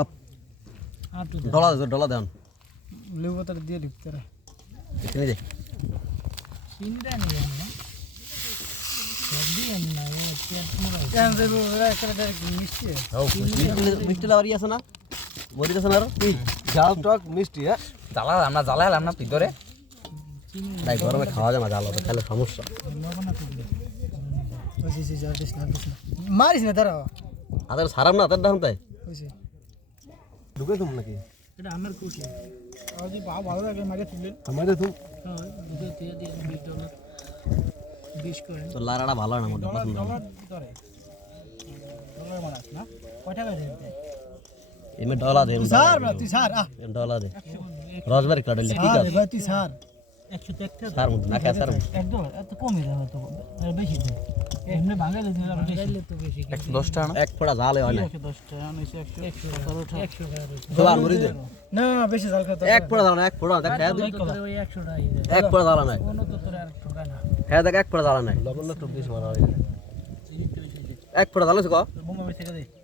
up ডলা দেন লেবু তার দিয়ে ঢুকতে রে এখানে দে চিনিটা নিয়ে না সবই না এ পেট মোরা কেন দেবো ওরা একটা মিষ্টি মিষ্টি লাউরি আছে না বলি আছে না আর ঝাল টক মিষ্টি হ্যাঁ আমরা জ্বালাইলাম না ভিতরে তাই গরমে খাওয়া যায় না জ্বালা তো খেলে সমস্যা মারিস না দাঁড়াও আদের সারাম না আদের দাম তাই ঢুকে তুমি নাকি এটা আমার খুশি আজ ভালো লাগে মাগে তুললেন আমাদের তুমি হ্যাঁ দুটো দিয়ে দিয়ে $20 20 করে তো লারাটা ভালো না মনে পছন্দ করে ডলার মারাস না কয় টাকা দেন এমে ডলা দে স্যার তুই স্যার ডলা দে রসবারি কাটলে কি স্যার কাজ ভাই তুই স্যার 101 স্যার মুখ না খায় স্যার একদম এত কমই দাও তো বেশি দাও এমনি ভাঙাইলে দিলাম ভাঙাইলে তো বেশি 110 টাকা না এক ফোঁটা জাল হয় না 110 টাকা আনিস 100 টাকা তো আর মরি দে না না বেশি জাল খাতো এক ফোঁটা জাল না এক ফোঁটা দেখ খায় ওই 100 টাকা এক ফোঁটা জাল না কোনো তো তোর আর ঠকা না হ্যাঁ দেখ এক ফোঁটা জাল না লবণ না টক বেশি মারা হয় এক ফোঁটা জাল আছে কো বোমা বেশি করে দে